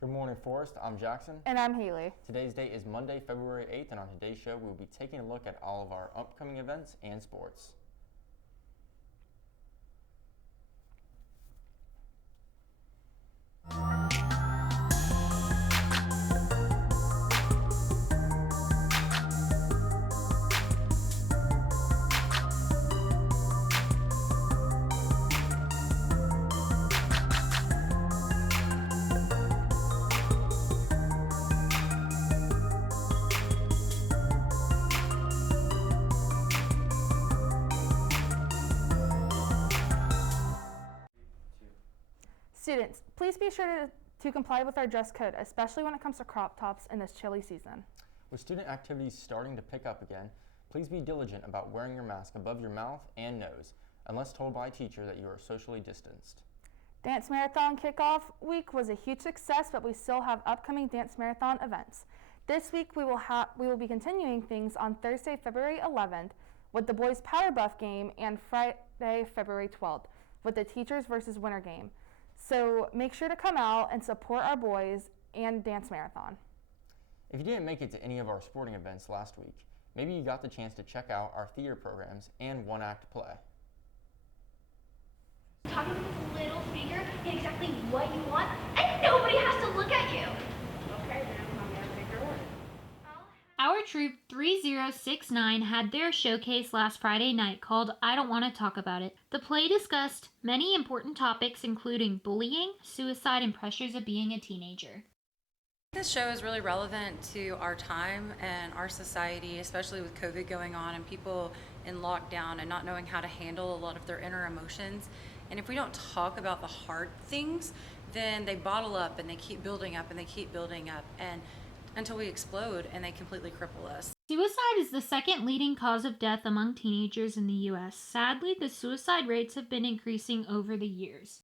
Good morning, Forrest. I'm Jackson. And I'm Haley. Today's date is Monday, February 8th, and on today's show, we will be taking a look at all of our upcoming events and sports. Students, please be sure to comply with our dress code, especially when it comes to crop tops in this chilly season. With student activities starting to pick up again, please be diligent about wearing your mask above your mouth and nose, unless told by a teacher that you are socially distanced. Dance Marathon Kickoff Week was a huge success, but we still have upcoming Dance Marathon events. This week we will be continuing things on Thursday, February 11th with the boys Power Buff game and Friday, February 12th with the Teachers versus Winter game. So make sure to come out and support our boys and Dance Marathon. If you didn't make it to any of our sporting events last week, maybe you got the chance to check out our theater programs and one-act play. Talking to this little speaker and exactly what you want, and nobody has to look at you. Okay, then I'm gonna take your order. Our troop 3069 had their showcase last Friday night called I Don't Want to Talk About It. The play discussed many important topics including bullying, suicide, and pressures of being a teenager. This show is really relevant to our time and our society, especially with COVID going on and people in lockdown and not knowing how to handle a lot of their inner emotions. And if we don't talk about the hard things, then they bottle up and they keep building up and they keep building up and until we explode and they completely cripple us. Suicide is the second leading cause of death among teenagers in the U.S. Sadly, the suicide rates have been increasing over the years.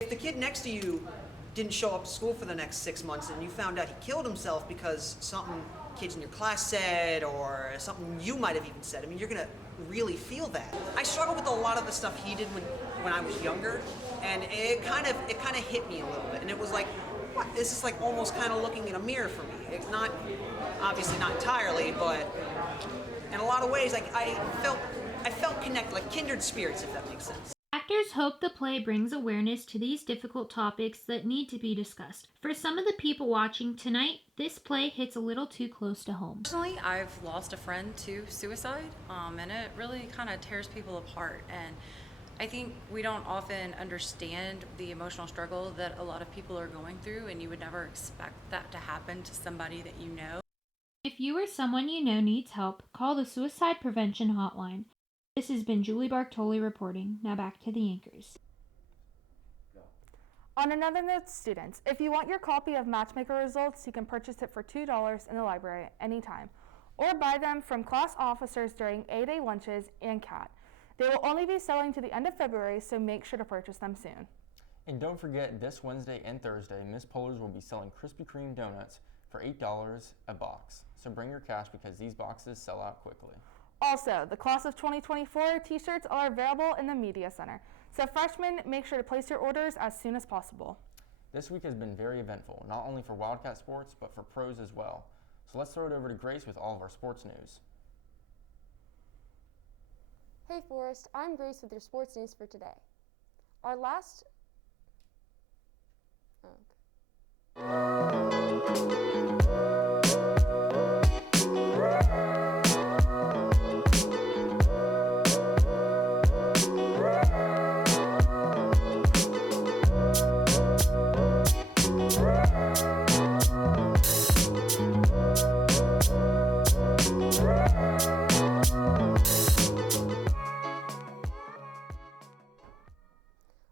If the kid next to you didn't show up to school for the next 6 months and you found out he killed himself because something kids in your class said or something you might have even said, I mean, you're gonna really feel that. I struggled with a lot of the stuff he did when I was younger, and it kind of hit me a little bit, and it was like, what? This is like almost kind of looking in a mirror for me. It's not, obviously not entirely, but in a lot of ways, like I felt connected, like kindred spirits, if that makes sense. Actors hope the play brings awareness to these difficult topics that need to be discussed. For some of the people watching tonight, this play hits a little too close to home. Personally, I've lost a friend to suicide, and it really kind of tears people apart. And I think we don't often understand the emotional struggle that a lot of people are going through, and you would never expect that to happen to somebody that you know. If you or someone you know needs help, call the Suicide Prevention Hotline. This has been Julie Bartoli reporting. Now back to the anchors. On another note, students, if you want your copy of Matchmaker results, you can purchase it for $2 in the library anytime, or buy them from class officers during A-Day lunches and CAT. They will only be selling to the end of February, so make sure to purchase them soon. And don't forget, this Wednesday and Thursday, Miss Polar's will be selling Krispy Kreme donuts for $8 a box. So bring your cash because these boxes sell out quickly. Also, the class of 2024 t-shirts are available in the Media Center. So freshmen, make sure to place your orders as soon as possible. This week has been very eventful, not only for Wildcat sports, but for pros as well. So let's throw it over to Grace with all of our sports news. Hey Forrest, I'm Grace with your sports news for today. Our last...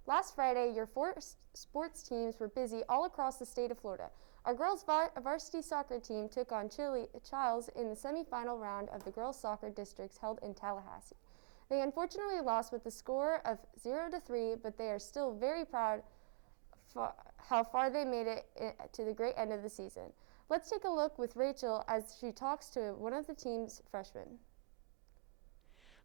Last Friday, your four sports teams were busy all across the state of Florida. Our girls' varsity soccer team took on Childs in the semifinal round of the girls' soccer districts held in Tallahassee. They unfortunately lost with a score of 0-3, but they are still very proud how far they made it to the great end of the season. Let's take a look with Rachel as she talks to one of the team's freshmen.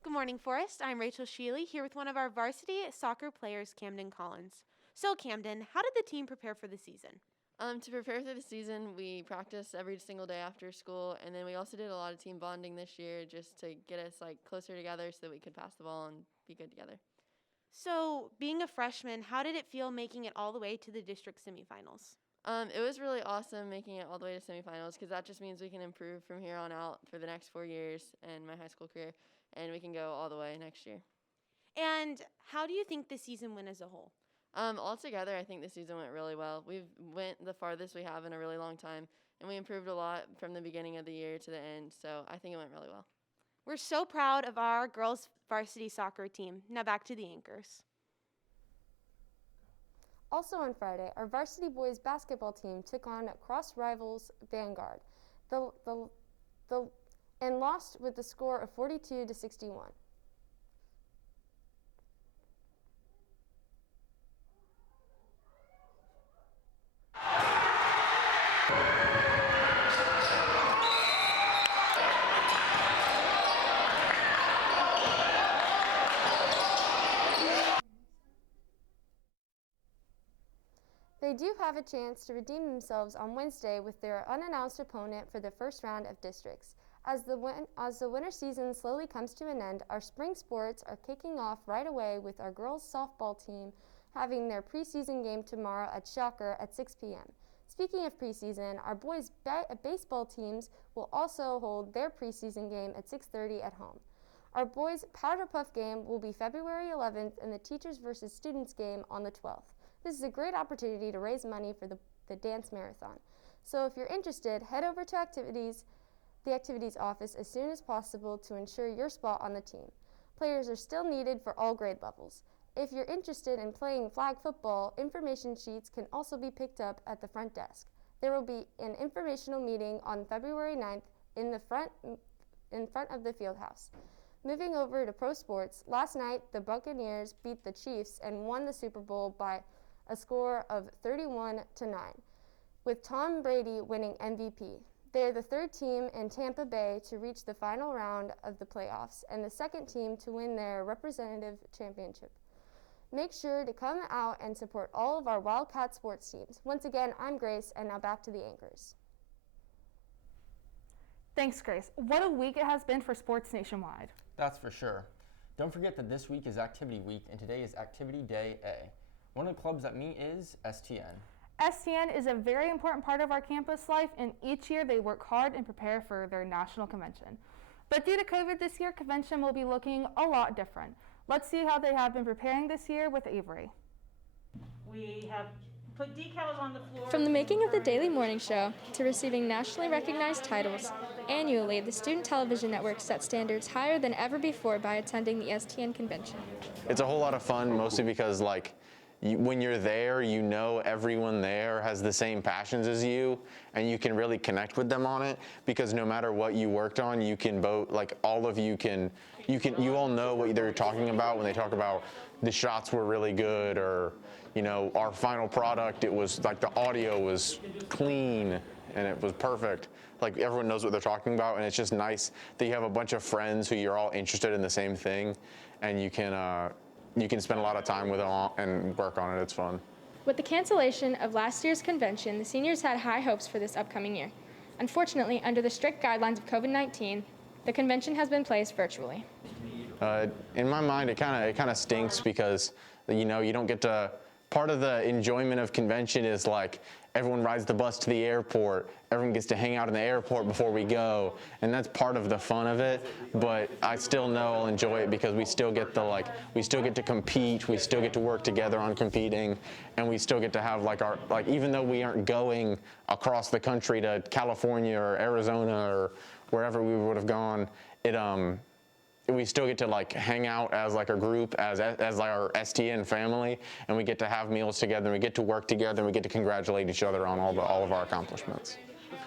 Good morning, Forrest. I'm Rachel Sheely here with one of our varsity soccer players, Camden Collins. So, Camden, how did the team prepare for the season? To prepare for the season, we practiced every single day after school, and then we also did a lot of team bonding this year just to get us closer together so that we could pass the ball and be good together. So, being a freshman, how did it feel making it all the way to the district semifinals? It was really awesome making it all the way to semifinals because that just means we can improve from here on out for the next 4 years in my high school career, and we can go all the way next year. And how do you think the season went as a whole? Altogether, I think the season went really well. We went the farthest we have in a really long time, and we improved a lot from the beginning of the year to the end, so I think it went really well. We're so proud of our girls varsity soccer team. Now back to the anchors. Also on Friday, our varsity boys basketball team took on cross rivals Vanguard and lost with the score of 42-61. They do have a chance to redeem themselves on Wednesday with their unannounced opponent for the first round of districts. As the winter season slowly comes to an end, our spring sports are kicking off right away with our girls softball team having their preseason game tomorrow at Shocker at 6 p.m. Speaking of preseason, our boys baseball teams will also hold their preseason game at 6:30 at home. Our boys Powder Puff game will be February 11th and the Teachers versus Students game on the 12th. This is a great opportunity to raise money for the dance marathon. So if you're interested, head over to the activities office as soon as possible to ensure your spot on the team. Players are still needed for all grade levels. If you're interested in playing flag football, information sheets can also be picked up at the front desk. There will be an informational meeting on February 9th in front of the field house. Moving over to pro sports, last night the Buccaneers beat the Chiefs and won the Super Bowl by a score of 31-9, with Tom Brady winning MVP. They are the third team in Tampa Bay to reach the final round of the playoffs and the second team to win their representative championship. Make sure to come out and support all of our Wildcat sports teams. Once again, I'm Grace, and now back to the anchors. Thanks, Grace. What a week it has been for sports nationwide. That's for sure. Don't forget that this week is Activity Week, and today is Activity Day A. One of the clubs that meet is STN. STN is a very important part of our campus life, and each year they work hard and prepare for their national convention. But due to COVID this year, convention will be looking a lot different. Let's see how they have been preparing this year with Avery. We have put decals on the floor. From the making of the Daily Morning Show to receiving nationally recognized titles, annually the Student Television Network set standards higher than ever before by attending the STN convention. It's a whole lot of fun, mostly because when you're there, you know everyone there has the same passions as you, and you can really connect with them on it, because no matter what you worked on, you can both, all of you all know what they're talking about when they talk about the shots were really good, or, our final product, it was the audio was clean and it was perfect. Everyone knows what they're talking about, and it's just nice that you have a bunch of friends who you're all interested in the same thing, and you can spend a lot of time with them and work on it. It's fun. With the cancellation of last year's convention, the seniors had high hopes for this upcoming year. Unfortunately, under the strict guidelines of COVID-19, the convention has been placed virtually. In my mind, it kind of stinks because, you don't get to, part of the enjoyment of convention is everyone rides the bus to the airport, everyone gets to hang out in the airport before we go, and that's part of the fun of it. But I still know I'll enjoy it because we still get to compete, we still get to work together on competing, and we still get to have even though we aren't going across the country to California or Arizona or wherever we would have gone, we still get to hang out as a group, as our STN family, and we get to have meals together, and we get to work together, and we get to congratulate each other on all of our accomplishments.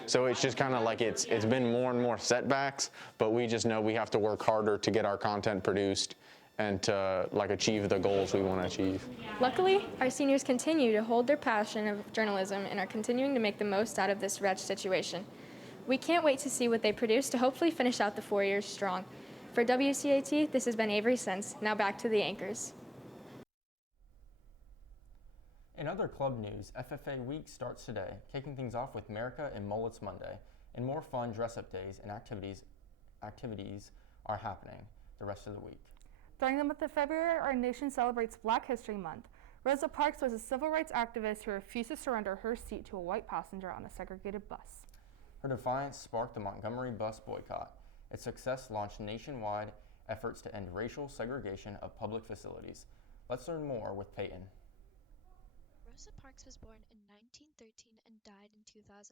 So it's just kind of it's been more and more setbacks, but we just know we have to work harder to get our content produced and to achieve the goals we want to achieve. Luckily, our seniors continue to hold their passion of journalism and are continuing to make the most out of this wretched situation. We can't wait to see what they produce to hopefully finish out the 4 years strong. For WCAT, this has been Avery Sense. Now back to the anchors. In other club news, FFA Week starts today, kicking things off with America and Mullets Monday, and more fun dress-up days and activities are happening the rest of the week. During the month of February, our nation celebrates Black History Month. Rosa Parks was a civil rights activist who refused to surrender her seat to a white passenger on a segregated bus. Her defiance sparked the Montgomery bus boycott. Its success launched nationwide efforts to end racial segregation of public facilities. Let's learn more with Peyton. Rosa Parks was born in 1913 and died in 2005.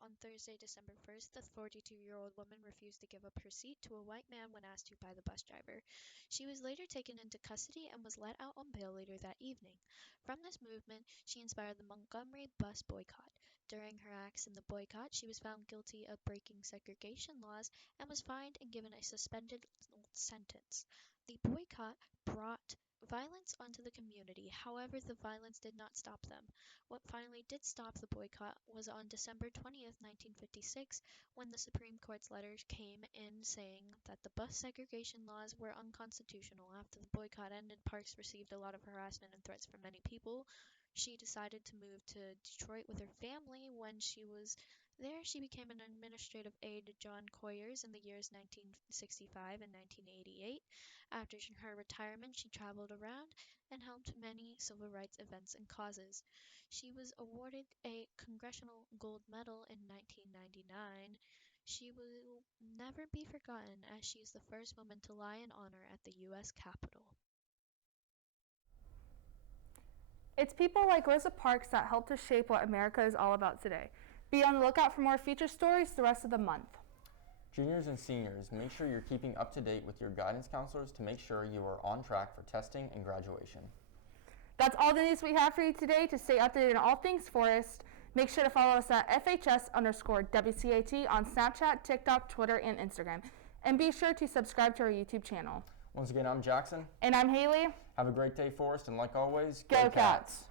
On Thursday, December 1st, the 42-year-old woman refused to give up her seat to a white man when asked to by the bus driver. She was later taken into custody and was let out on bail later that evening. From this movement, she inspired the Montgomery bus boycott. During her acts in the boycott, she was found guilty of breaking segregation laws and was fined and given a suspended sentence. The boycott brought violence onto the community. However, the violence did not stop them. What finally did stop the boycott was on December 20th, 1956, when the Supreme Court's letter came in saying that the bus segregation laws were unconstitutional. After the boycott ended, Parks received a lot of harassment and threats from many people. She decided to move to Detroit with her family. When she was there, she became an administrative aide to John Coyers in the years 1965 and 1988. After her retirement, she traveled around and helped many civil rights events and causes. She was awarded a Congressional Gold Medal in 1999. She will never be forgotten as she is the first woman to lie in honor at the U.S. Capitol. It's people like Rosa Parks that help to shape what America is all about today. Be on the lookout for more feature stories the rest of the month. Juniors and seniors, make sure you're keeping up to date with your guidance counselors to make sure you are on track for testing and graduation. That's all the news we have for you today. To stay updated on all things Forest, make sure to follow us at FHS_WCAT on Snapchat, TikTok, Twitter, and Instagram. And be sure to subscribe to our YouTube channel. Once again, I'm Jackson. And I'm Haley. Have a great day, Forest, and like always, Go Cats!